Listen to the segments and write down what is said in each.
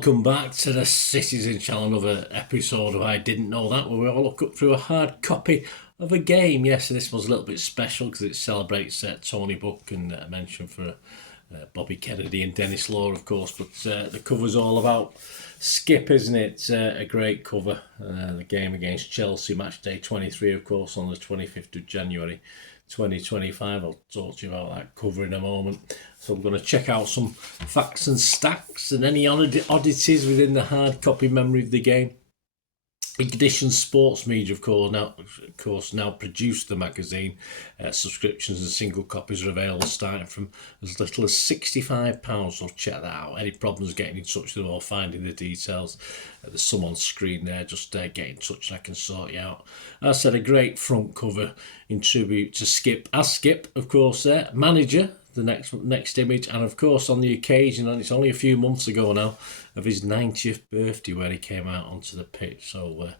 Welcome back to the Citizen Channel, another episode of I Didn't Know That, where we all look up through a hard copy of a game. Yes, this one's a little bit special because it celebrates Tony Buck and a mention for Bobby Kennedy and Dennis Law, of course, but the cover's all about Skip, isn't it? A great cover. The game against Chelsea, match day 23, of course, on the 25th of January 2025. I'll talk to you about that cover in a moment. So I'm going to check out some facts and stacks and any oddities within the hard copy memory of the game. Ignition Sports Media, of course, now produce the magazine. Subscriptions and single copies are available starting from as little as £65. So check that out. Any problems getting in touch with them or finding the details, there's some on screen there. Just get in touch and I can sort you out. As I said, a great front cover in tribute to Skip. As Skip, of course, manager. The next image, and of course on the occasion, and it's only a few months ago now, of his 90th birthday where he came out onto the pitch. So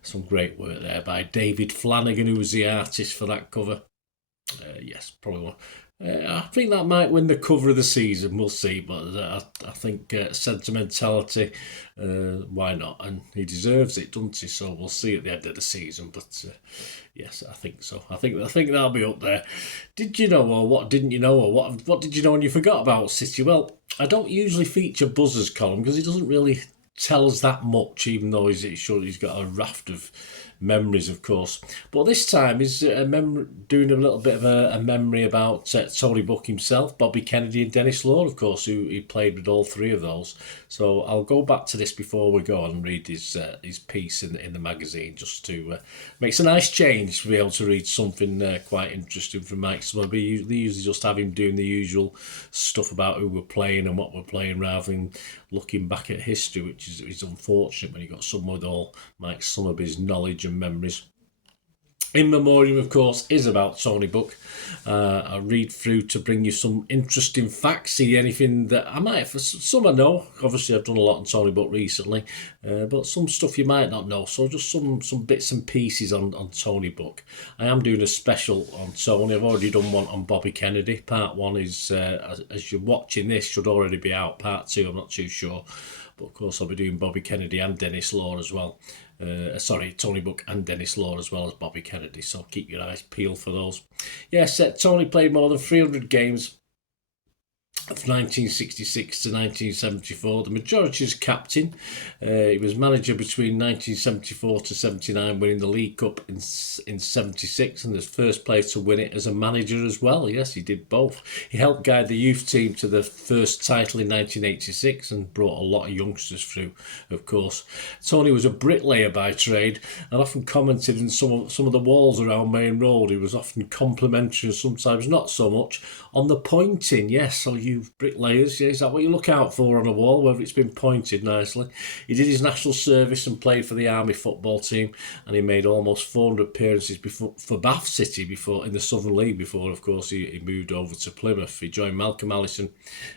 some great work there by David Flanagan, who was the artist for that cover. Yes, probably one. I think that might win the cover of the season. We'll see, but I think sentimentality, why not? And he deserves it, doesn't he? So we'll see at the end of the season. But yes, I think so. I think that'll be up there. Did you know, or what didn't you know, or what did you know and you forgot about City? Well, I don't usually feature Buzzers column because he doesn't really tell us that much, even though he's got a raft of memories, of course. But this time he's doing a little bit of a memory about Tony Buck himself, Bobby Kennedy and Dennis Law, of course, who he played with all three of those. So I'll go back to this before we go on and read his piece in the magazine, just to makes a nice change to be able to read something quite interesting from Mike Summer. They usually just have him doing the usual stuff about who we're playing and what we're playing rather than looking back at history, which is unfortunate when you've got someone with all Mike Summerby's knowledge and memories. In Memoriam, of course, is about Tony Buck. I'll read through to bring you some interesting facts, see anything that I might, for some I know. Obviously, I've done a lot on Tony Buck recently, but some stuff you might not know. So just some bits and pieces on Tony Buck. I am doing a special on Tony. I've already done one on Bobby Kennedy. Part one is, as you're watching this, should already be out. Part two, I'm not too sure. But of course, I'll be doing Bobby Kennedy and Dennis Law as well. Tony Buck and Dennis Law as well as Bobby Kennedy. So keep your eyes peeled for those. Yes, Tony played more than 300 games of 1966 to 1974, the majority as captain. He was manager between 1974 to 79, winning the League Cup in 76, and the first player to win it as a manager as well. Yes, he did both. He helped guide the youth team to the first title in 1986 and brought a lot of youngsters through, of course. Tony was a bricklayer by trade and often commented in some of the walls around Main Road. He was often complimentary and sometimes not so much on the pointing. Yes, so you bricklayers, yeah, is that what you look out for on a wall, whether it's been pointed nicely? He did his national service and played for the Army football team, and he made almost 400 appearances for Bath City in the Southern League before, of course, he moved over to Plymouth. He joined Malcolm Allison,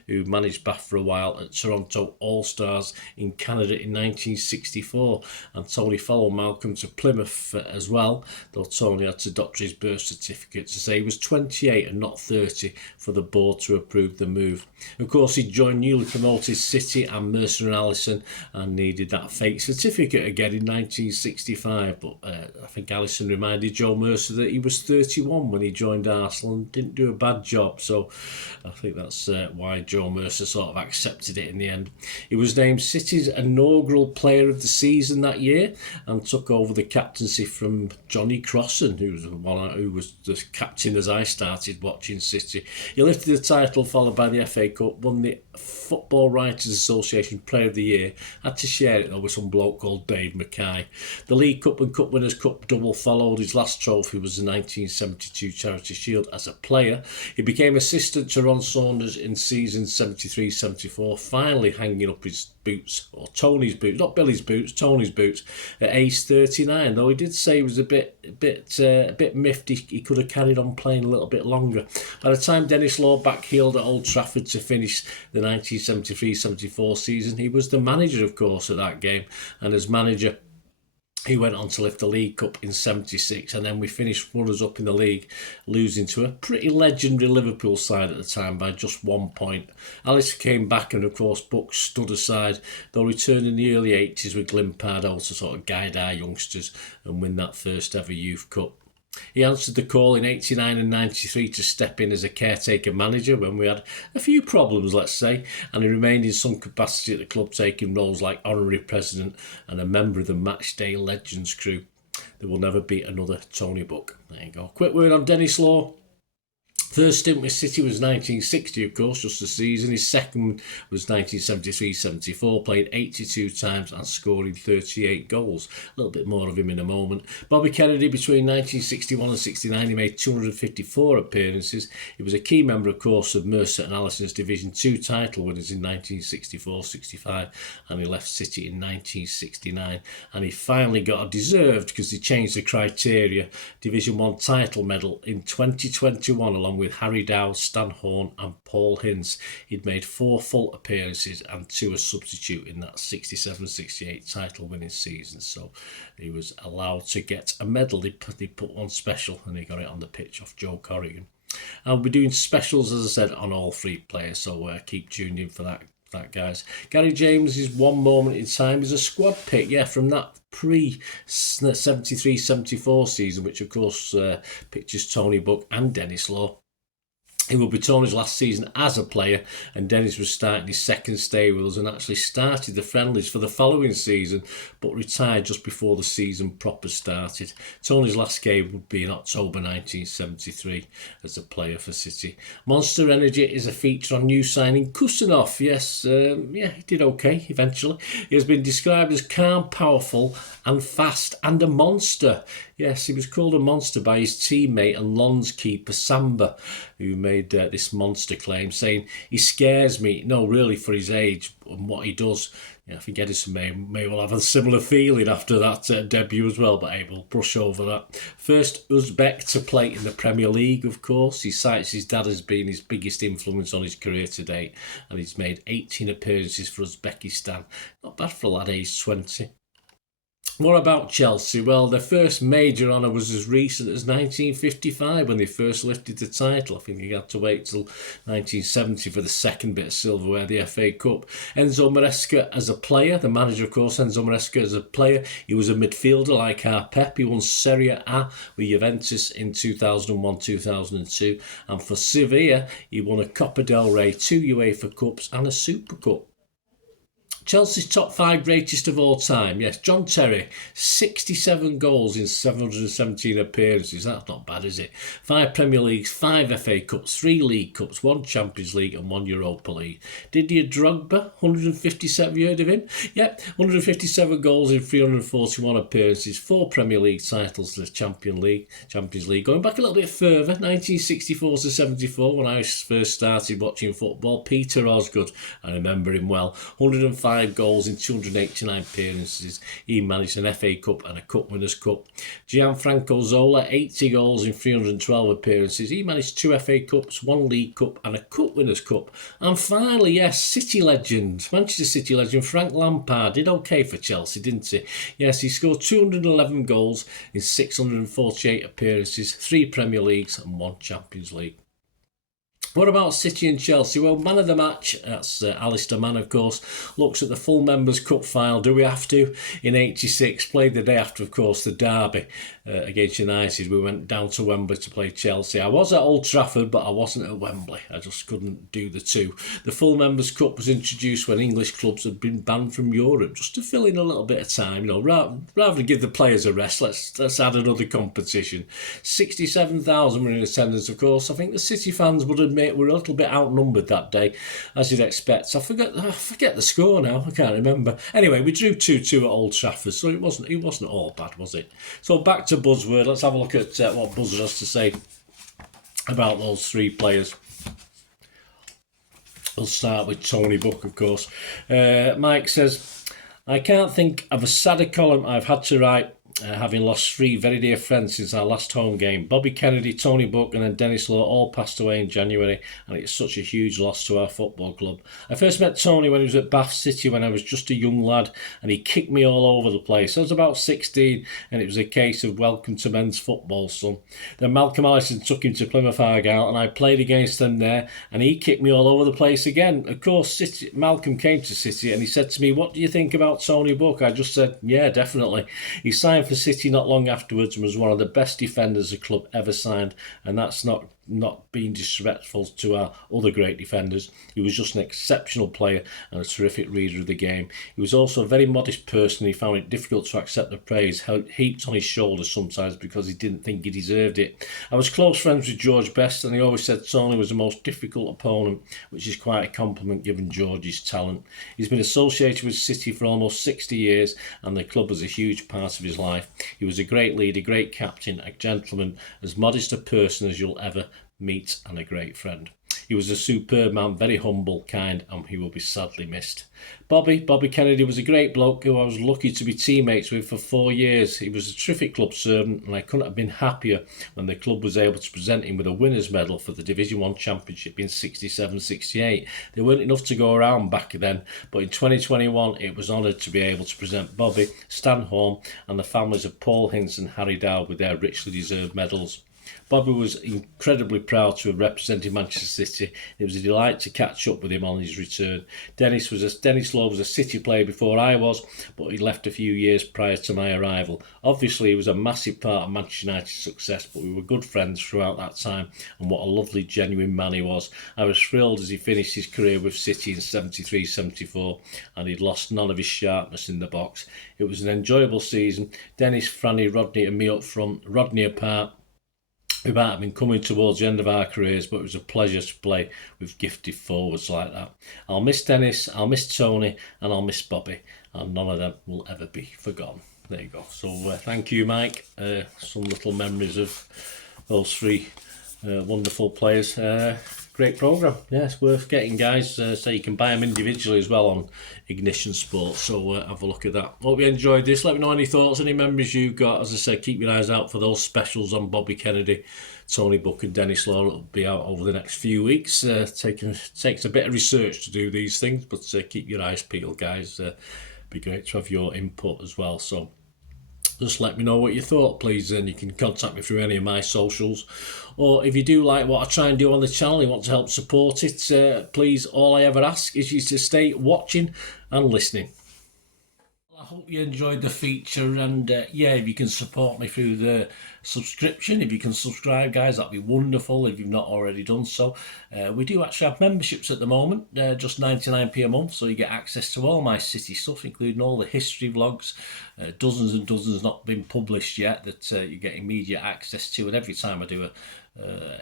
who managed Bath for a while, at Toronto All-Stars in Canada in 1964, and Tony followed Malcolm to Plymouth as well, though Tony had to doctor his birth certificate to say he was 28 and not 30 for the board to approve the move. Of course, he joined newly promoted City and Mercer and Allison and needed that fake certificate again in 1965. But I think Allison reminded Joe Mercer that he was 31 when he joined Arsenal and didn't do a bad job. So I think that's why Joe Mercer sort of accepted it in the end. He was named City's inaugural player of the season that year and took over the captaincy from Johnny Crossan, who was the captain as I started watching City. He lifted the title followed by the FA Cup, won the Football Writers Association Player of the Year, had to share it though with some bloke called Dave Mackay. The League Cup and Cup Winners' Cup double followed. His last trophy was the 1972 Charity Shield as a player. He became assistant to Ron Saunders in season 73-74, finally hanging up his boots, or Tony's boots, not Billy's boots, Tony's boots, at age 39, though he did say he was a bit miffed he could have carried on playing a little bit longer. By the time Dennis Law backheeled at Old Trafford to finish the 1973-74 season, he was the manager, of course, at that game, and as manager He went on to lift the League Cup in 76, and then we finished runners-up in the league, losing to a pretty legendary Liverpool side at the time by just 1 point. Alistair came back, and of course Buck stood aside, though returned in the early 80s with Lampard to sort of guide our youngsters and win that first ever Youth Cup. He answered the call in 89 and 93 to step in as a caretaker manager when we had a few problems, let's say, and he remained in some capacity at the club, taking roles like honorary president and a member of the Matchday Legends crew. There will never be another Tony Buck. There you go. Quick word on Dennis Law. First stint with City was 1960, of course, just a season. His second was 1973-74, playing 82 times and scoring 38 goals. A little bit more of him in a moment. Bobby Kennedy, between 1961 and 69, he made 254 appearances. He was a key member, of course, of Mercer and Allison's Division 2 title winners in 1964-65, and he left City in 1969. And he finally got a deserved, because he changed the criteria, Division 1 title medal in 2021, along with Harry Dow, Stan Horn and Paul Hinz. He'd made 4 full appearances and 2 as substitute in that 67-68 title winning season, so he was allowed to get a medal. They put one special and he got it on the pitch off Joe Corrigan. I'll be doing specials, as I said, on all 3 players, so keep tuned in for that, guys. Gary James is one moment in time is a squad pick, from that pre-73-74 season, which of course pictures Tony Buck and Dennis Law. It will be Tony's last season as a player, and Dennis was starting his second stay with us and actually started the friendlies for the following season, but retired just before the season proper started. Tony's last game would be in October 1973 as a player for City. Monster Energy is a feature on new signing Kusanov. Yes, he did okay eventually. He has been described as calm, powerful and fast, and a monster. Yes, he was called a monster by his teammate and Lons keeper Samba, who made this monster claim, saying, "He scares me." No, really, for his age and what he does. I think Edison may well have a similar feeling after that debut as well, but we'll brush over that. First Uzbek to play in the Premier League, of course. He cites his dad as being his biggest influence on his career to date, and he's made 18 appearances for Uzbekistan. Not bad for a lad aged 20. What about Chelsea? Well, their first major honour was as recent as 1955 when they first lifted the title. I think you had to wait till 1970 for the second bit of silverware, the FA Cup. Enzo Maresca as a player, the manager, of course, Enzo Maresca as a player. He was a midfielder like our Pep. He won Serie A with Juventus in 2001-2002. And for Sevilla, he won a Copa del Rey, 2 UEFA Cups and a Super Cup. Chelsea's top 5 greatest of all time. Yes, John Terry, 67 goals in 717 appearances. That's not bad, is it? 5 Premier Leagues, 5 FA Cups, 3 League Cups, 1 Champions League and 1 Europa League. Didier Drogba, 157, you heard of him? Yep, 157 goals in 341 appearances, 4 Premier League titles to the Champions League. Going back a little bit further, 1964-74, when I first started watching football, Peter Osgood, I remember him well, 105 goals in 289 appearances. He managed an FA Cup and a Cup Winners' Cup. Gianfranco Zola, 80 goals in 312 appearances. He managed 2 FA Cups, 1 League Cup and a Cup Winners' Cup. And finally, yes, City legend, Manchester City legend, Frank Lampard did okay for Chelsea, didn't he? Yes, he scored 211 goals in 648 appearances, 3 Premier Leagues and 1 Champions League. What about City and Chelsea? Well, man of the match, that's Alistair Mann, of course, looks at the full Members' Cup final. Do we have to? In 86, played the day after, of course, the derby against United. We went down to Wembley to play Chelsea. I was at Old Trafford, but I wasn't at Wembley. I just couldn't do the two. The full Members' Cup was introduced when English clubs had been banned from Europe, just to fill in a little bit of time. Rather than give the players a rest, let's add another competition. 67,000 were in attendance, of course. I think the City fans would admit we're a little bit outnumbered that day, as you'd expect. I forget the score now. I can't remember. Anyway, we drew 2-2 at Old Trafford, so it wasn't all bad, was it? So back to Buzzword. Let's have a look at what Buzzer has to say about those 3 players. We'll start with Tony Buck, of course. Mike says, "I can't think of a sadder column I've had to write having lost 3 very dear friends since our last home game. Bobby Kennedy, Tony Buck and then Dennis Law all passed away in January, and it's such a huge loss to our football club. I first met Tony when he was at Bath City when I was just a young lad, and he kicked me all over the place. I was about 16 and it was a case of welcome to men's football, son. Then Malcolm Allison took him to Plymouth Argyle and I played against them there, and he kicked me all over the place again. Of course, Malcolm came to City and he said to me, "What do you think about Tony Buck?" I just said, "Yeah, definitely." He signed for City not long afterwards and was one of the best defenders the club ever signed, and that's not being disrespectful to our other great defenders. He was just an exceptional player and a terrific reader of the game. He was also a very modest person. He found it difficult to accept the praise heaped on his shoulders sometimes because he didn't think he deserved it. I was close friends with George Best, and he always said Tony was the most difficult opponent, which is quite a compliment given George's talent. He's been associated with City for almost 60 years and the club was a huge part of his life. He was a great leader, great captain, a gentleman, as modest a person as you'll ever meet, and a great friend. He was a superb man, very humble, kind, and he will be sadly missed. Bobby Kennedy was a great bloke who I was lucky to be teammates with for 4 years. He was a terrific club servant, and I couldn't have been happier when the club was able to present him with a winner's medal for the Division 1 Championship in 67-68. There weren't enough to go around back then, but in 2021 it was honoured to be able to present Bobby, Stan Horn and the families of Paul Hince and Harry Dowd with their richly deserved medals. Bobby was incredibly proud to have represented Manchester City. It was a delight to catch up with him on his return. Dennis Law was a City player before I was, but he left a few years prior to my arrival. Obviously, he was a massive part of Manchester United's success, but we were good friends throughout that time, and what a lovely, genuine man he was. I was thrilled as he finished his career with City in 73-74, and he'd lost none of his sharpness in the box. It was an enjoyable season. Dennis, Franny, Rodney and me up front, Rodney apart. We might have been coming towards the end of our careers, but it was a pleasure to play with gifted forwards like that. I'll miss Dennis, I'll miss Tony, and I'll miss Bobby, and none of them will ever be forgotten. There you go. So thank you, Mike. Some little memories of those 3 wonderful players. Great programme. Yeah, it's worth getting, guys. So you can buy them individually as well on Ignition Sports. So have a look at that. Hope you enjoyed this. Let me know any thoughts, any memories you've got. As I said, keep your eyes out for those specials on Bobby Kennedy, Tony Buck and Dennis Law. It'll be out over the next few weeks. Takes a bit of research to do these things, but keep your eyes peeled, guys. Be great to have your input as well. So just let me know what you thought, please, and you can contact me through any of my socials. Or if you do like what I try and do on the channel, you want to help support it, please, all I ever ask is you to stay watching and listening. I hope you enjoyed the feature, and yeah, if you can support me through the subscription, if you can subscribe, guys, that'd be wonderful if you've not already done so. We do actually have memberships at the moment, just 99p a month, so you get access to all my City stuff, including all the history vlogs, dozens and dozens not been published yet that you get immediate access to, and every time I do a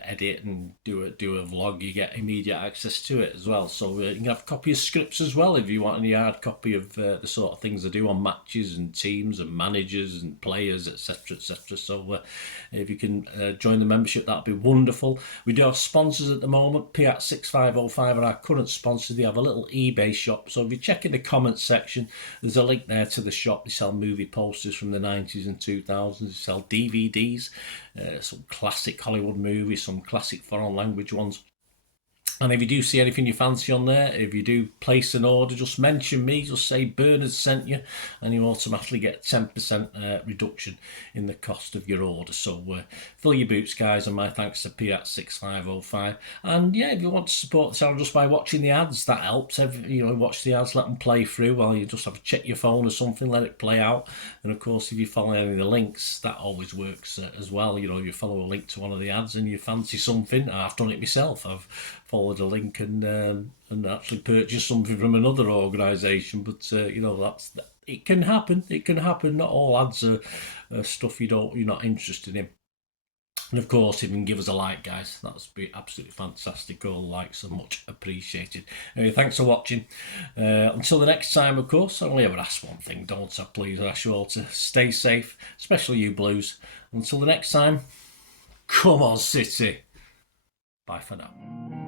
edit and do a vlog, you get immediate access to it as well. So you can have a copy of scripts as well if you want any hard copy of the sort of things I do on matches and teams and managers and players, etc, etc. So if you can join the membership, that'd be wonderful. We do have sponsors at the moment. Piat 6505 are our current sponsor. They have a little eBay shop, so if you check in the comments section, there's a link there to the shop. They sell movie posters from the 90s and 2000s. They sell DVDs, some classic Hollywood movies, some classic foreign language ones. And if you do see anything you fancy on there, if you do place an order, just mention me, just say Bernard sent you, and you automatically get 10% reduction in the cost of your order. So fill your boots, guys, and my thanks to Piat 6505. And yeah, if you want to support the channel just by watching the ads, that helps. Watch the ads, let them play through while you just have to check your phone or something, let it play out. And of course, if you follow any of the links, that always works as well. If you follow a link to one of the ads and you fancy something, I've done it myself. I've followed a link and actually purchased something from another organisation, but it can happen. It can happen. Not all ads are stuff you're not interested in. And of course, if you can give us a like, guys, that's be absolutely fantastic. All the likes are much appreciated. Anyway, thanks for watching. Until the next time, of course, I only ever ask one thing, don't I? Please, I ask you all to stay safe, especially you Blues. Until the next time, come on, City. Bye for now.